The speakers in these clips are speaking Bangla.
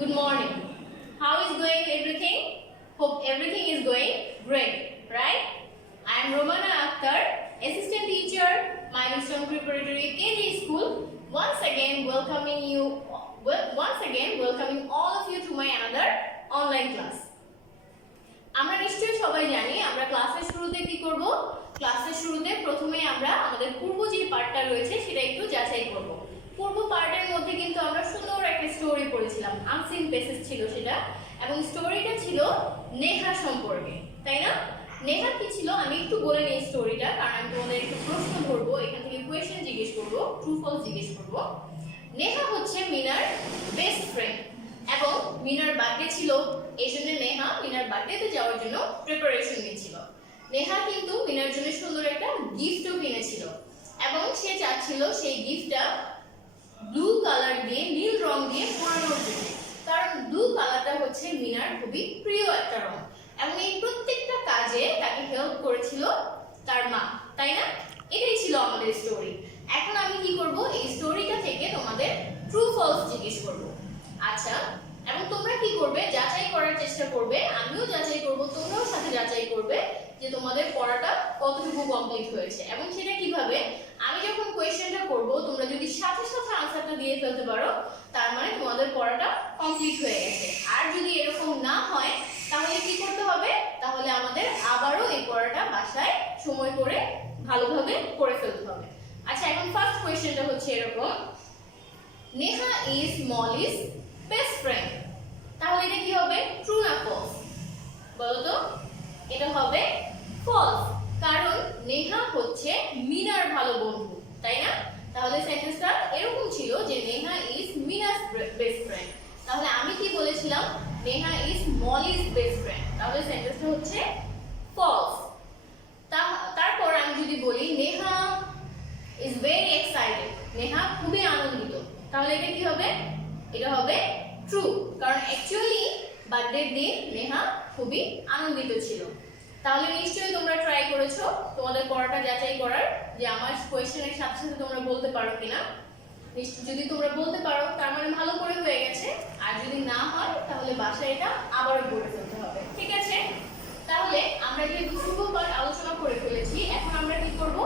Good morning. How is going everything? Hope everything is going great, right? I am Romana Akhtar, assistant teacher, Milestone Preparatory KG School. Once again welcoming all of you to my another online class. আমরা নিশ্চয়ই সবাই জানি আমরা ক্লাসের শুরুতে কি করব? ক্লাসের শুরুতে প্রথমেই আমরা আমাদের পূর্ব যে পার্টটা রয়েছে সেটা একটু যাচাই করব। পূর্ব পার্টের মধ্যে কিন্তু আমরা সুন্দর একটা স্টোরি পড়েছিলাম, আনসিন পেসেজ ছিল সেটা, এবং স্টোরিটা ছিল নেহা সম্পর্কে, তাই না? নেহা কি ছিল আমি একটু বলে নেই স্টোরিটা, কারণ আমি তোমাদের একটু প্রশ্ন করবো, এখান থেকে কোয়েশ্চেন জিজ্ঞেস করব, ট্রু ফলস জিজ্ঞেস করব। নেহা হচ্ছে মিনার বেস্ট ফ্রেন্ড এবং মিনার বার্থডে ছিল, এই জন্য নেহা মিনার বার্থডেতে যাওয়ার জন্য প্রিপারেশন নিচ্ছিল। নেহা কিন্তু মিনার জন্য সুন্দর একটা গিফটও কিনেছিল এবং সে চাচ্ছিল সেই গিফটটা ব্লু কালার দিয়ে, নীল রং দিয়ে পরানোর জন্য, কারণ ব্লু কালারটা হচ্ছে মিনার খুবই প্রিয় একটা রং এবং এই প্রত্যেকটা কাজে তাকে হেল্প করেছিল তার মা, তাই না? এটাই ছিল আমাদের স্টোরি। এখন আমি কি করব, এই স্টোরিটা থেকে তোমাদের ট্রু ফলস জিজ্ঞেস করব। আচ্ছা, এবং তোমরা কি করবে, যাচাই করার চেষ্টা করবে, আমিও যাচাই করব, তোমরাও সাথে যাচাই করবে যে তোমাদের পড়াটা কতটুকু কমপ্লিট হয়েছে। এবং সেটা কিভাবে, আমি যখন কোয়েশ্চেনটা করব তোমরা যদি সাথে সাথে আনসারটা দিয়ে ফেলতে পারো তার মানে তোমাদের পড়াটা কমপ্লিট হয়ে গেছে। আর যদি এরকম না হয় তাহলে কি করতে হবে, তাহলে আমাদের আবারও এই পড়াটা বাসায় সময় করে ভালোভাবে করে ফেলতে হবে। আচ্ছা, এখন ফার্স্ট কোয়েশ্চেনটা হচ্ছে এরকম, Neha is Molly's best friend, তাহলে এটা কি হবে, ট্রু না ফলস? বলো তো। এটা হবে ফলস, কারণ নেহা হচ্ছে মিনার ভালো বন্ধু, তাই না? তাহলে সেন্টেন্সটা এরকম ছিল যে নেহা ইজ মিনাস বেস্ট ফ্রেন্ড। তাহলে আমি কি বলেছিলাম, Neha is Molly's best friend, তাহলে সেন্টেন্সটা হচ্ছে ফলস। তারপর আমি যদি বলি Neha is very excited, Neha খুবই আনন্দিত, তাহলে এটা কি হবে, এটা হবে ট্রু, কারণ অ্যাকচুয়ালি বার্থডে দিন নেহা খুবই আনন্দিত ছিল। তাহলে নিশ্চয়ই তোমরা ট্রাই করেছো তোমাদের পড়াটা যাচাই করার, যে আমার কোয়েশ্চেনের সাথে সাথে তোমরা বলতে পারো কিনা। যদি তোমরা বলতে পারো তার মানে ভালো করে হয়ে গেছে, আর যদি না হয় তাহলে বাসায় এটা আবারও পড়ে ফেলতে হবে, ঠিক আছে? তাহলে আমরা যেহেতু পূর্ব পাঠ আলোচনা করে ফেলেছি, এখন আমরা কি করব,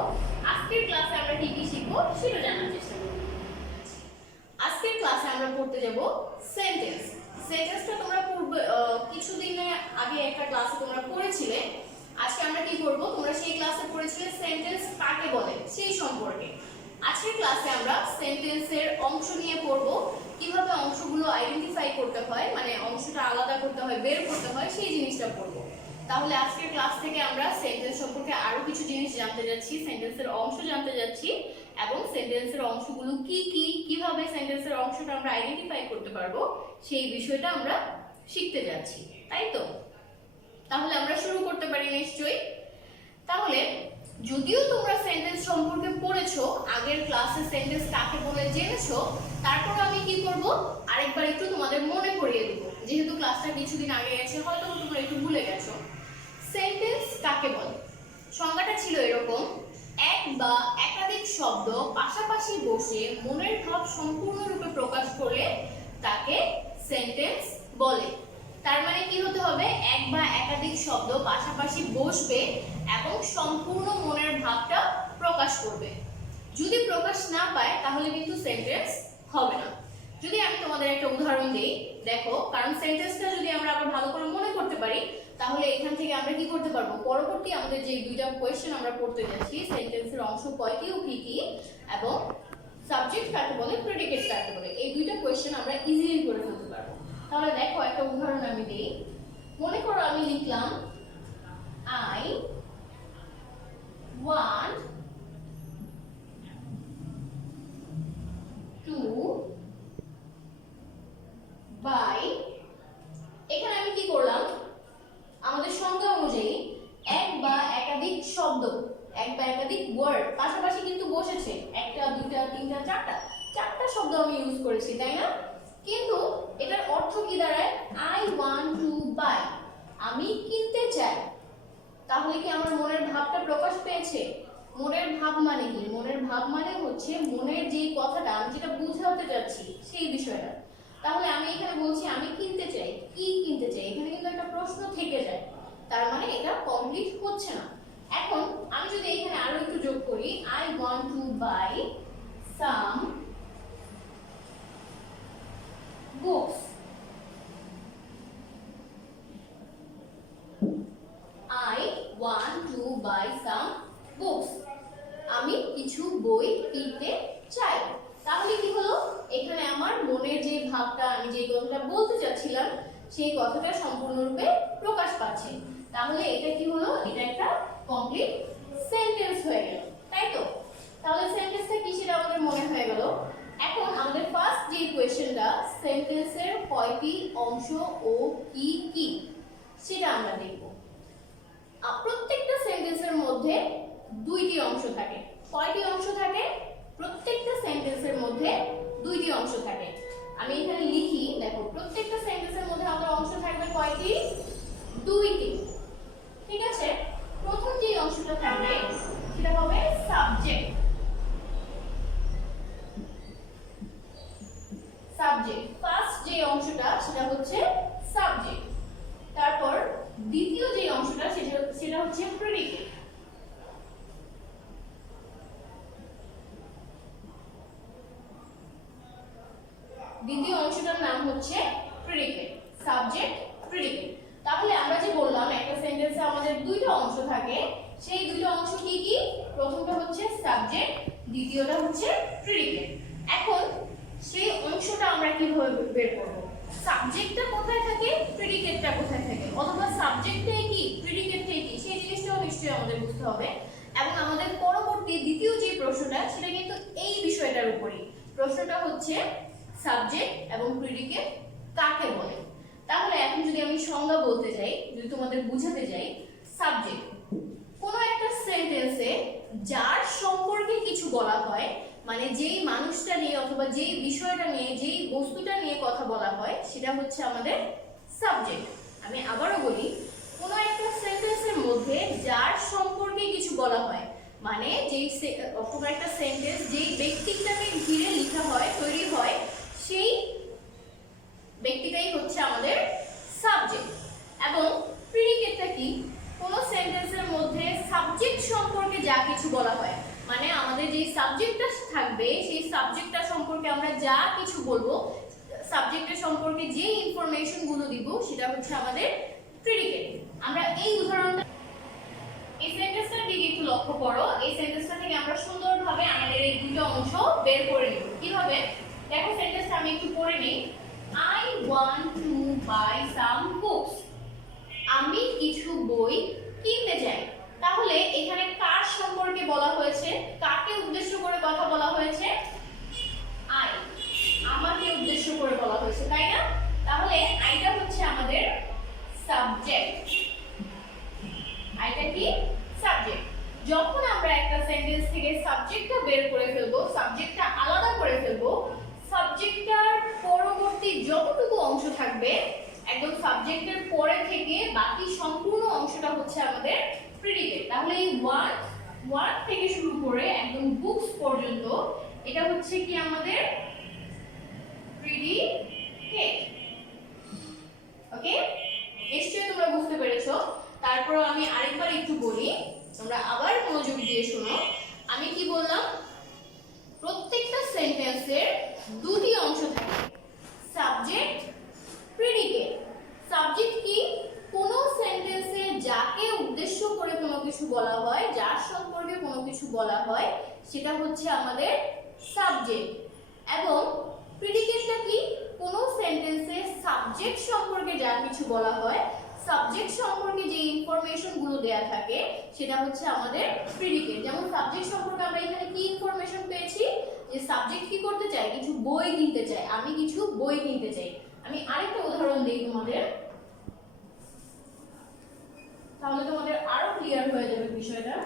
আজকের ক্লাসে আমরা কি কি শিখবো সেটা জানার চেষ্টা করব। আজকের ক্লাসে আমরা পড়তে যাব সেন্টেন্স। সেন্টেন্সটা তোমরা কিছুদিন আগে একটা ক্লাসে তোমরা পড়েছিলে। আজকে আমরা কি করব, তোমরা সেই ক্লাসে পড়েছিলে সেন্টেন্স কাকে বলে সেই সম্পর্কে। আজকের ক্লাসে আমরা সেন্টেন্সের অংশ নিয়ে পড়ব, কিভাবে অংশগুলো আইডেন্টিফাই করতে হয়, মানে অংশটা আলাদা করতে হয়, বের করতে হয়, সেই জিনিসটা পড়ব। তাহলে আজকের ক্লাস থেকে আমরা সেন্টেন্স সম্পর্কে আরো কিছু জিনিস জানতে যাচ্ছি, সেন্টেন্সের অংশ জানতে যাচ্ছি, এবং সেন্টেন্সের অংশগুলো কি কি, কিভাবে সেন্টেন্সের অংশটা আমরা আইডেন্টিফাই করতে পারবো সেই বিষয়টা আমরা শিখতে যাচ্ছি, তাই তো? তাহলে আমরা শুরু করতে পারি নিশ্চয়ই। তাহলে যদিও তোমরা সেন্টেন্স সম্পর্কে পড়েছো, আগের ক্লাসে সেন্টেন্স কাকে বলে জেনেছো, তারপর আমি কি করব, আরেকবার একটু তোমাদের মনে করিয়ে দেব, যেহেতু ক্লাসটা কিছুদিন আগে গেছে, হয়তো তোমরা একটু ভুলে গেছো। সেন্টেন্স কাকে বলে, সংজ্ঞাটা ছিল এরকম, এক বা একাধিক শব্দ পাশাপাশি বসে মনের ভাব সম্পূর্ণরূপে প্রকাশ করলে তাকে সেন্টেন্স বলে। তার মানে কি হতে হবে, এক বা একাধিক শব্দ পাশাপাশি বসবে এবং সম্পূর্ণ মনের ভাবটা প্রকাশ করবে। যদি প্রকাশ না পায় তাহলে কিন্তু সেন্টেন্স হবে না। যদি আমি তোমাদের একটা উদাহরণ দিই, দেখো, কারণ সেন্টেন্সটা যদি আমরা আবার ভালো করে মনে করতে পারি তাহলে এখান থেকে আমরা কি করতে পারবো, পরবর্তী আমাদের যে দুইটা কোয়েশ্চেন আমরা পড়তে যাচ্ছি, সেন্টেন্সের অংশ কয়টি ও কি কি, এবং সাবজেক্ট কাকে বলে, প্রেডিকেট কাকে বলে, এই দুইটা কোয়েশ্চেন আমরা ইজিলি করে ফেলতে পারবো। তাহলে দেখো একটা উদাহরণ আমি দিই। মনে করো আমি লিখলাম আই ওয়ান্ট টু বাই, এখানে আমি কি করলাম, আমাদের সংজ্ঞা অনুযায়ী এক বা একাধিক শব্দ, এক বা একাধিক ওয়ার্ড পাশাপাশি কিন্তু বসেছে, একটা দুইটা তিনটা চারটা শব্দ আমি ইউজ করেছি, তাই না? কিন্তু এটার অর্থ কি দাঁড়ায়, আই ওয়ান্ট টু বাই, আমি কিনতে চাই। তাহলে কি আমার মনের ভাবটা প্রকাশ পেয়েছে? মনের ভাব মানে কি, মনের ভাব মানে হচ্ছে মনের যে কথাটা আমি যেটা বুঝাতে চাচ্ছি সেই বিষয়টা। তাহলে আমি এখানে বলছি আমি কিনতে চাই, কি কিনতে চাই, এখানে কিন্তু একটা প্রশ্ন থেকে যায়, তার মানে এটা কমপ্লিট হচ্ছে না। এখন আমি যদি এখানে আরো একটু যোগ করি, I want to buy some books, I want to buy some books, আমি কিছু বই কিনতে চাই। তাহলে কি হলো, এখানে আমার মনের যে ভাবটা, আমি যে কথাটা বলতে চাচ্ছিলাম সেই কথাটা সম্পূর্ণরূপে প্রকাশ পাচ্ছে। তাহলে এটা কি হলো, এটা একটা কমপ্লিট সেন্টেন্স হয়ে গেল, তাই তো? তাহলে সেন্টেন্সটা কি সেটা আমাদের মনে হয়ে গেল। এখন আমাদের ফার্স্ট যে কোয়েশ্চেনটা, সেন্টেন্সের কয়টি অংশ ও কি কি সেটা আমরা দেখব। প্রত্যেকটা সেন্টেন্সের মধ্যে দুইটি অংশ থাকে। কয়টি অংশ থাকে? প্রত্যেকটা সেন্টেন্সের মধ্যে দুইটি অংশ থাকে। আমি এখানে লিখি, দেখো প্রত্যেকটা সেন্টেন্সের মধ্যে আমাদের অংশ থাকবে কয়টি? দুইটি। ঠিক আছে, প্রথম যে অংশটা থাকবে সেটা হবে সাবজেক্ট। সাবজেক্ট ফার্স্ট যে অংশটা সেটা হচ্ছে সাবজেক্ট। তারপর দ্বিতীয় যে অংশটা সেটা হচ্ছে প্রেডিকেট। দ্বিতীয় অংশটার নাম হচ্ছে প্রেডিকেট, সাবজেক্ট প্রেডিকেট। তাহলে আমরা যে বললাম একটা সেন্টেন্সে আমাদের দুইটা অংশ থাকে, সেই দুইটা অংশ কি কি? প্রথমটা হচ্ছে সাবজেক্ট, দ্বিতীয়টা হচ্ছে প্রেডিকেট। এখন সেই অংশটা আমরা কিভাবে বের করব? সাবজেক্টটা কোথায় থাকে, প্রেডিকেটটা কোথায় থাকে, অথবা সাবজেক্টটাই কি প্রেডিকেটটাই কি, সেই জিনিসটাও নিশ্চয়ই আমাদের বুঝতে হবে। এবং আমাদের পরবর্তী দ্বিতীয় যে প্রশ্নটা সেটা কিন্তু এই বিষয়টার উপরই। প্রশ্নটা হচ্ছে সাবজেক্ট এবং প্রেডিকেট কাকে বলে। তাহলে এখন যদি আমি সংজ্ঞা বলতে যাই, যদি তোমাদের বুঝাতে যাই, সাবজেক্ট কোনো একটা সেন্টেন্সে যার সম্পর্কে কিছু বলা হয়, মানে যেই মানুষটা নিয়ে অথবা যেই বিষয়টা নিয়ে, যেই বস্তুটা নিয়ে কথা বলা হয়, সেটা হচ্ছে আমাদের সাবজেক্ট। আমি আবারও বলি, কোনো একটা সেন্টেন্সের মধ্যে যার সম্পর্কে কিছু বলা হয়, মানে যেই কোনো একটা সেন্টেন্স যেই ব্যক্তিটাকে ঘিরে লেখা হয়, তৈরি হয়, সেই ব্যক্তিটাই হচ্ছে আমাদের সাবজেক্ট। এবং প্রেডিকেটটা কি? কোনো সেন্টেন্সের মধ্যে সাবজেক্ট সম্পর্কে যা কিছু বলা হয়, মানে আমাদের যে সাবজেক্টটা থাকবে সেই সাবজেক্টটা সম্পর্কে আমরা যা কিছু বলবো, সাবজেক্টের সম্পর্কে যে ইনফরমেশন গুলো দিব, সেটা হচ্ছে আমাদের প্রেডিকেট। আমরা এই উদাহরণটা, এই সেন্টেন্সটার দিকে একটু লক্ষ্য করো। এই সেন্টেন্সটা থেকে আমরা সুন্দরভাবে আমাদের এই দুটো অংশ বের করে নিব। কিভাবে? দেখো সেন্টেন্সটা আমি একটু পড়ে নেই। I want to buy some books, আমি কিছু বই কিনতে চাই। তাহলে এখানে কার সম্পর্কে বলা হয়েছে, কাকে উদ্দেশ্য করে কথা বলা হয়েছে? আই, আমাকে উদ্দেশ্য করে বলা হয়েছে, তাই না? তাহলে আইটা হচ্ছে আমাদের সাবজেক্ট। আইটা কি? সাবজেক্ট। যখন আমরা একটা সেন্টেন্স থেকে সাবজেক্টটা বের করে ফেলবো, সাবজেক্টটা আলাদা করে ফেলবো, সাবজেক্টটার পরবর্তী যতটুকু অংশ থাকবে, একদম সাবজেক্টের পরে থেকে বাকি সম্পূর্ণ অংশটা হচ্ছে আমাদের প্রেডিকেট। তাহলে এই ওয়ার্ড থেকে শুরু করে একদম বুকস পর্যন্ত এটা হচ্ছে কি আমাদের প্রেডিকেট। ওকে, নিশ্চয়ই তোমরা বুঝতে পেরেছো। তারপর আমি আরেকবার একটু বলি, তোমরা আবার মনোযোগ দিয়ে শোনো। আমি কি বললাম? প্রত্যেকটা সেন্টেন্সের দুটি অংশ থাকে, সাবজেক্ট, প্রেডিকেট। সাবজেক্ট কি? কোনো সেন্টেন্সে যাকে উদ্দেশ্য করে কোনো কিছু বলা হয়, যার সম্পর্কে কোনো কিছু বলা হয়, সেটা হচ্ছে আমাদের সাবজেক্ট। এবং প্রেডিকেটটা কি? কোনো সেন্টেন্সে সাবজেক্ট সম্পর্কে যা কিছু বলা হয়, সাবজেক্ট সম্পর্কে যে ইনফরমেশন গুলো দেয়া থাকে, সেটা হচ্ছে আমাদের প্রেডিকেট। যেমন সাবজেক্ট সম্পর্কে আমরা এখানে কি ইনফরমেশন পেয়েছি, যে সাবজেক্ট কি করতে চায়, কিছু বই কিনতে চায়, আমি কিছু বই কিনতে চাই। আমি আরেকটা উদাহরণ দিই তোমাদের, তাহলে তোমাদের আরো ক্লিয়ার হয়ে যাবে বিষয়টা।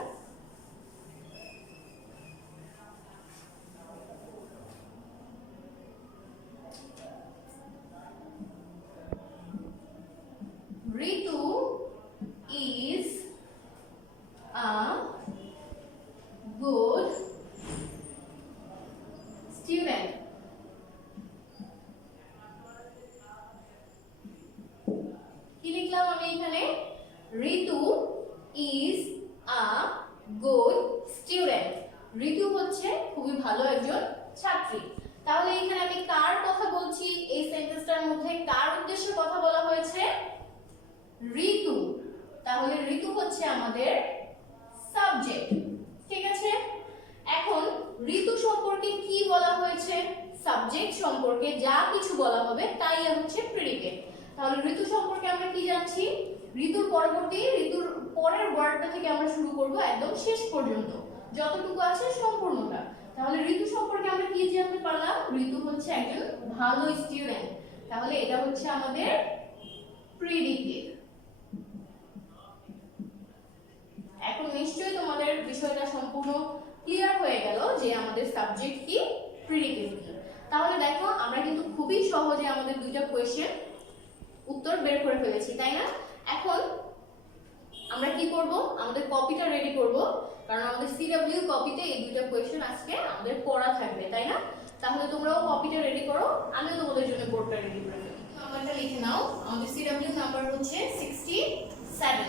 Ritu is a good student. কথা বলা হয়েছে ঋতু, তাহলে ঋতু হচ্ছে আমাদের সাবজেক্ট। ঠিক আছে, এখন ঋতু সম্পর্কে কি বলা হয়েছে? সাবজেক্ট সম্পর্কে যা কিছু বলা হবে তাই হচ্ছে প্রেডিকেট। তাহলে ঋতু সম্পর্কে আমরা কি জানছি? ঋতুর পরবর্তী, ঋতুর পরের ওয়ার্ডটা থেকে আমরা শুরু করব একদম শেষ পর্যন্ত, যতটুকু আছে সম্পূর্ণটা। তাহলে ঋতু সম্পর্কে আমরা কি জানতে পারলাম? ঋতু হচ্ছে একজন ভালো স্টুডেন্ট, তাহলে এটা হচ্ছে আমাদের প্রেডিকেট। এখন নিশ্চয়ই তোমাদের বিষয়টা সম্পূর্ণ ক্লিয়ার হয়ে গেল যে আমাদের সাবজেক্ট কি, প্রেডিকেট কি। তাহলে দেখো আমরা কিন্তু খুবই সহজে আমাদের দুইটা কোশ্চেন উত্তর বের করে ফেলেছি, তাই না? এখন আমরা কি করব? আমাদের কপিটা রেডি করব, কারণ আমাদের সিডব্লিউ কপিতে এই দুইটা কোশ্চেন আজকে আমাদের পড়া থাকবে, তাই না? তাহলে তোমরাও কপিটা রেডি করো, আমিও তোমাদের জন্য বোর্ডটা রেডি করে ফেলি। নাম্বারটা লিখে নাও। আমাদের সিডব্লিউ নাম্বার হচ্ছে 67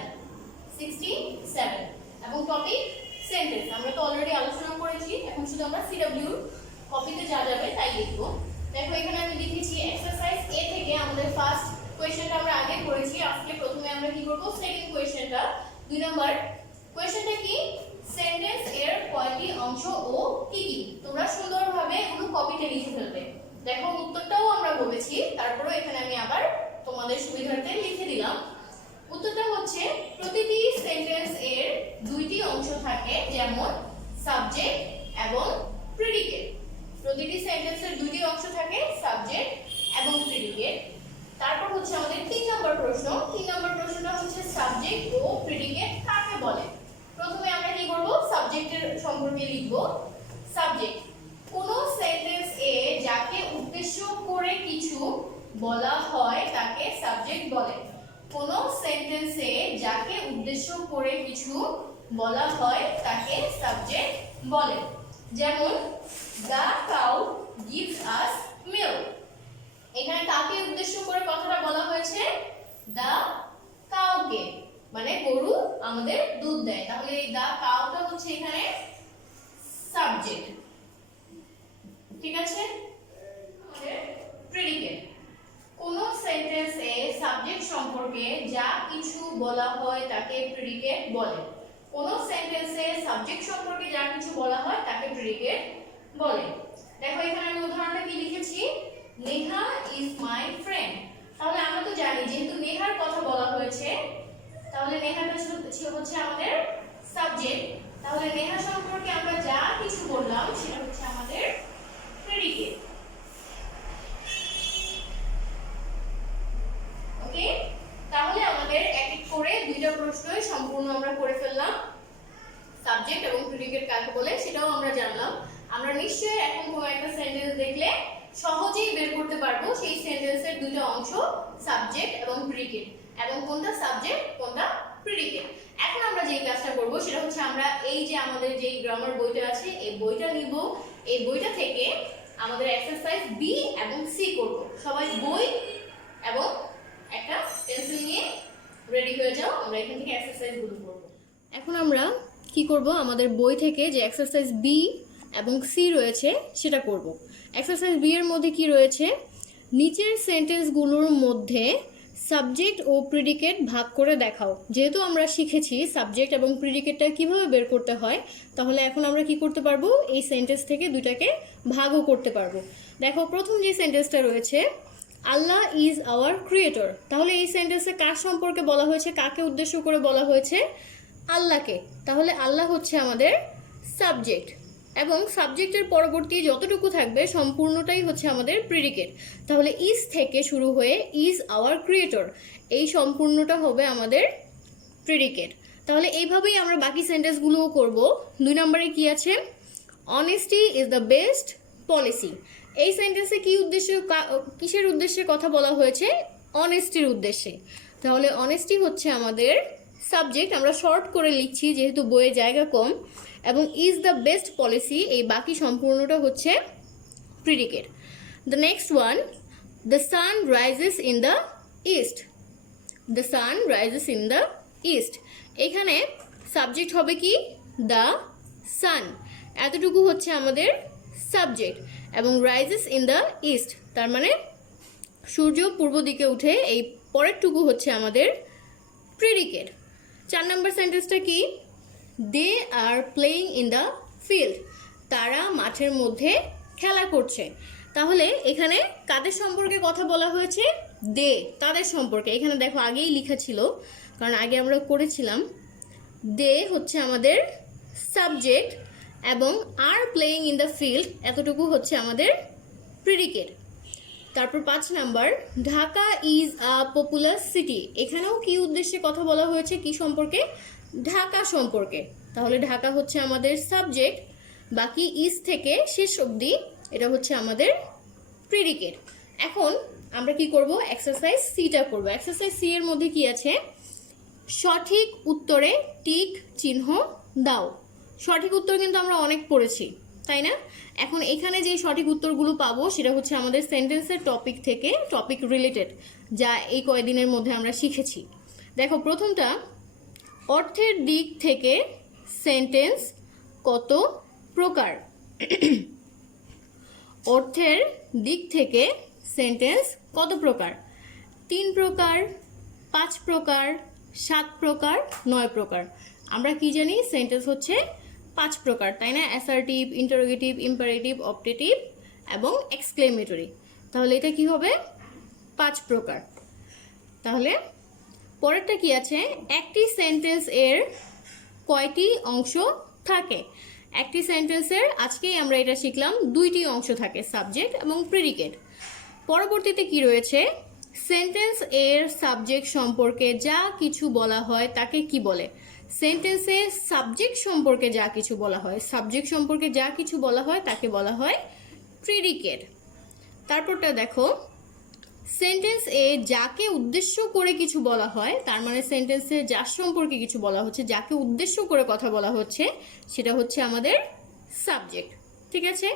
এবং টপিক সেন্টেন্স। আমরা তো অলরেডি আলোচনা করেছি, এখন শুধু আমরা সিডব্লিউ কপিতে যা যাবে তাই লিখবো। দেখো এখানে আমি লিখেছি এক্সারসাইজ এ থেকে আমাদের ফার্স্ট কোশ্চেনটা আমরা আগে করেছি, আজকে প্রথমে আমরা কি করব? সেকেন্ড কোশ্চেনটা, 2 নাম্বার কোশ্চেনটা কি? সেন্টেন্স এর কয়টি অংশ ও কি কি? তোমরা সুন্দরভাবে এগুলো কপিতে লিখে ফেলবে। দেখো উত্তরটাও আমরা বলেছি, তারপরে এখানে আমি আবার তোমাদের সুবিধার্থে লিখে দিলাম। উত্তরটা হচ্ছে প্রতিটি সেন্টেন্স এর দুইটি অংশ থাকে, যেমন সাবজেক্ট এবং প্রেডিকেট। প্রতিটি সেন্টেন্সের দুইটি অংশ থাকে, সাবজেক্ট এবং প্রেডিকেট। তারপর হচ্ছে আমাদের 3 নম্বর প্রশ্ন। 3 নম্বর প্রশ্নটা হচ্ছে সাবজেক্ট ও প্রেডিকেট কাকে বলে? প্রথমে আমরা কি করব? সাবজেক্টের সম্পর্কে লিখব। সাবজেক্ট কোন সেন্টেন্স এ যাকে উদ্দেশ্য করে কিছু বলা হয় তাকে সাবজেক্ট বলে। কোন সেন্টেন্সে যাকে উদ্দেশ্য করে কিছু বলা হয় তাকে সাবজেক্ট বলে। যেমন the cow gives us milk। এখানে কাকে উদ্দেশ্য করে কথাটা বলা হয়েছে? the কাউকে, মানে গরু আমাদের দুধ দেয়। তাহলে এই the কাউটা হচ্ছে এখানে সাবজেক্ট। ঠিক আছে, প্রেডিকেট কোন সেন্টেন্সে সাবজেক্ট সম্পর্কে যা কিছু বলা হয় তাকে প্রেডিকেট বলে। কোন সেন্টেন্সে সাবজেক্ট সম্পর্কে যা কিছু বলা হয় তাকে প্রেডিকেট বলে। দেখো এখানে আমি উদাহরণটা কি লিখেছি? Neha is my friend. তাহলে আমরা তো জানি যেহেতু নেহার কথা বলা হয়েছে, তাহলে নেহাটা হচ্ছে আমাদের সাবজেক্ট। তাহলে নেহা সম্পর্কে আমরা যা কিছু বললাম সেটা হচ্ছে আমাদের প্রেডিকেট। ওকে, তাহলে আমাদের এক এক করে দুইটা প্রশ্নই সম্পূর্ণ আমরা করে ফেললাম। সাবজেক্ট এবং প্রেডিকেট কাকে বলে সেটাও আমরা জানলাম। আমরা নিশ্চয়ই এখন কোনো একটা সেন্টেন্স দেখলে সহজেই বের করতে পারবো সেই সেন্টেন্সের দুটো অংশ সাবজেক্ট এবং প্রেডিকেট, এবং কোনটা সাবজেক্ট কোনটা প্রেডিকেট। এখন আমরা যেই কাজটা করব সেটা হচ্ছে আমরা এই যে আমাদের যে গ্রামার বইটা আছে এই বইটা নিব। এই বইটা থেকে আমাদের এক্সারসাইজ বি এবং সি করব। সবাই বই এবং একটা পেন্সিল নিয়ে রেডি হয়ে যাও, আমরা এখান থেকে এক্সারসাইজগুলো করব। এখন আমরা কি করব? আমাদের বই থেকে যে এক্সারসাইজ বি এবং সি রয়েছে সেটা করব। এক্সারসাইজ বি এর মধ্যে কি রয়েছে? নিচের সেন্টেন্সগুলোর মধ্যে সাবজেক্ট ও প্রেডিকেট ভাগ করে দেখাও। যেহেতু আমরা শিখেছি সাবজেক্ট এবং প্রেডিকেটটা কিভাবে বের করতে হয়, তাহলে এখন আমরা কি করতে পারবো? এই সেন্টেন্স থেকে দুটাকে ভাগও করতে পারবো। দেখো প্রথম যে সেন্টেন্সটা রয়েছে, আল্লাহ ইজ আওয়ার ক্রিয়েটর। তাহলে এই সেন্টেন্সে কার সম্পর্কে বলা হয়েছে? কাকে উদ্দেশ্য করে বলা হয়েছে? আল্লাহকে। তাহলে আল্লাহ হচ্ছে আমাদের সাবজেক্ট, এবং সাবজেক্টের পরবর্তী যতটুকু থাকবে সম্পূর্ণটাই হচ্ছে আমাদের প্রেডিকেট। তাহলে ইজ থেকে শুরু হয়ে ইজ আওয়ার ক্রিয়েটর, এই সম্পূর্ণটা হবে আমাদের প্রেডিকেট। তাহলে এইভাবেই আমরা বাকি সেন্টেন্সগুলোও করব। 2 নম্বরে কি আছে? Honesty is the best policy. এই সেন্টেন্সে কি উদ্দেশ্যে, কিসের উদ্দেশ্যে কথা বলা হয়েছে? অনেস্টির উদ্দেশ্যে। তাহলে অনেস্টি হচ্ছে আমাদের সাবজেক্ট, আমরা শর্ট করে লিখছি যেহেতু বইয়ে জায়গা কম, এবং ইজ দ্য বেস্ট পলিসি এই বাকি সম্পূর্ণটা হচ্ছে predicate. The next one, the sun rises in the east. The sun rises in the east, এখানে সাবজেক্ট হবে কি? দ্য সান, এতটুকু হচ্ছে আমাদের সাবজেক্ট, এবং রাইজেস ইন দ্য ইস্ট তার মানে সূর্য পূর্ব দিকে উঠে, এই পরেরটুকু হচ্ছে আমাদের প্রিডিকেট। 4 নম্বর সেন্টেন্সটা কি? They are playing in the field, তারা মাঠের মধ্যে খেলা করছে। তাহলে এখানে কাদের সম্পর্কে কথা বলা হয়েছে? দে, তাদের সম্পর্কে। এখানে দেখো আগেই লেখা ছিল, কারণ আগে আমরা করেছিলাম। দে হচ্ছে আমাদের সাবজেক্ট এবং আর প্লেইং ইন দ্য ফিল্ড এতটুকু হচ্ছে আমাদের প্রিডিকেট। তারপর 5 number, Dhaka is a popular city. এখানেও কি উদ্দেশ্যে কথা বলা হয়েছে? কি সম্পর্কে? ঢাকা সম্পর্কে। তাহলে ঢাকা হচ্ছে আমাদের সাবজেক্ট, বাকি ইজ থেকে শেষ অবধি এটা হচ্ছে আমাদের প্রিডিকেট। এখন আমরা কি করব? এক্সারসাইজ সিটা করব। এক্সারসাইজ সি এর মধ্যে কি আছে? সঠিক উত্তরে টিক চিহ্ন দাও। সঠিক উত্তর কিন্তু আমরা অনেক পড়েছি, তাই না? এখন এখানে যে সঠিক উত্তরগুলো পাবো সেটা হচ্ছে আমাদের সেন্টেন্সের টপিক থেকে, টপিক রিলেটেড, যা এই কয়েকদিনের মধ্যে আমরা শিখেছি। দেখো প্রথমটা, অর্থের দিক থেকে সেন্টেন্স কত প্রকার? অর্থের দিক থেকে সেন্টেন্স কত প্রকার? 3 প্রকার, 5 প্রকার, 7 প্রকার, 9 প্রকার। আমরা কি জানি? সেন্টেন্স হচ্ছে 5 প্রকার, তাই না? অ্যাসার্টিভ, ইন্টারোগেটিভ, ইম্পারেটিভ, অপটেটিভ এবং এক্সক্লেমেটরি। তাহলে এটা কি হবে? 5 প্রকার। তাহলে পরেরটা কি আছে? একটি সেন্টেন্স এর কয়টি অংশ থাকে? একটি সেন্টেন্সের, আজকেই আমরা এটা শিখলাম, 2টি অংশ থাকে, সাবজেক্ট এবং প্রিডিকেট। পরবর্তীতে কি রয়েছে? সেন্টেন্স এর সাবজেক্ট সম্পর্কে যা কিছু বলা হয় তাকে কি বলে? সেন্টেন্সে সাবজেক্ট সম্পর্কে যা কিছু বলা হয়, সাবজেক্ট সম্পর্কে যা কিছু বলা হয় তাকে বলা হয় প্রিডিকেট। তারপরটা দেখো, সেন্টেন্স এ যাকে উদ্দেশ্য করে কিছু বলা হয়, তার মানে সেন্টেন্সে যার সম্পর্কে কিছু বলা হচ্ছে, যাকে উদ্দেশ্য করে কথা বলা হচ্ছে, সেটা হচ্ছে আমাদের সাবজেক্ট। ঠিক আছে?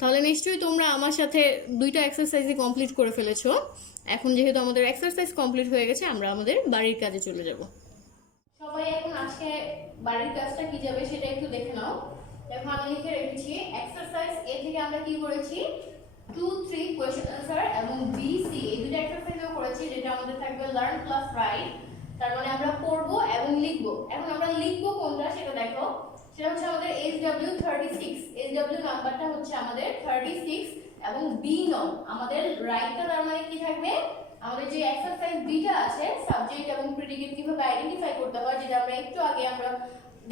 তাহলে নিশ্চয়ই তোমরা আমার সাথে 2টা এক্সারসাইজই কমপ্লিট করে ফেলেছো। এখন যেহেতু আমাদের এক্সারসাইজ কমপ্লিট হয়ে গেছে, আমরা আমাদের বাড়ির কাজে চলে যাব। সবাই এখন আজকে বাড়ির কাজটা কি যাবে সেটা একটু দেখে নাও। দেখো আমি লিখে রেখেছি এক্সারসাইজ এ থেকে আমরা কি করেছি? 2, 3 কোয়েশ্চেন আনসার এবং BC এই দুটো এক্সারসাইজও করেছি, যেটা আমাদের থাকবে লার্ন প্লাস রাইট। তার মানে আমরা পড়বো এবং লিখবো। এখন আমরা লিখবো কোনটা সেটা দেখো, সেটা হচ্ছে আমাদের SW 36। SW নাম্বারটা হচ্ছে আমাদের 36 এবং B নং আমাদের রাইটটা। তার মানে কি থাকবে? আমাদের যে এক্সারসাইজ বিটা আছে, সাবজেক্ট এবং প্রিডিকেট কিভাবে আইডেন্টিফাই করতে হয়, যেটা আমরা একটু আগে আমরা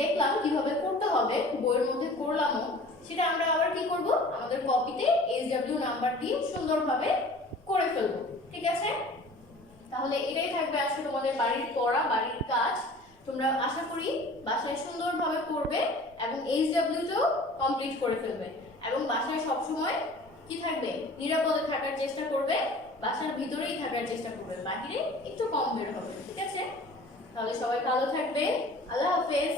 দেখলাম কিভাবে করতে হবে, বইয়ের মধ্যে করলামও, সেটা আমরা আবার কি করব? আমাদের কপিতে SW নাম্বার দিয়ে সুন্দরভাবে করে ফেলবো। ঠিক আছে? তাহলে এটাই থাকবে আজকে তোমাদের বাড়ির পড়া, বাড়ির কাজ। তোমরা আশা করি বাসায় সুন্দরভাবে পড়বে এবং SW-টাও কমপ্লিট করে ফেলবে এবং বাসায় সবসময় কি থাকবে? নিরাপদে থাকার চেষ্টা করবে, বাসার ভিতরেই থাকার চেষ্টা করবে, বাইরে একটু কম বের হবে। ঠিক আছে? তাহলে সবাই ভালো থাকবে। আল্লাহ হাফেজ।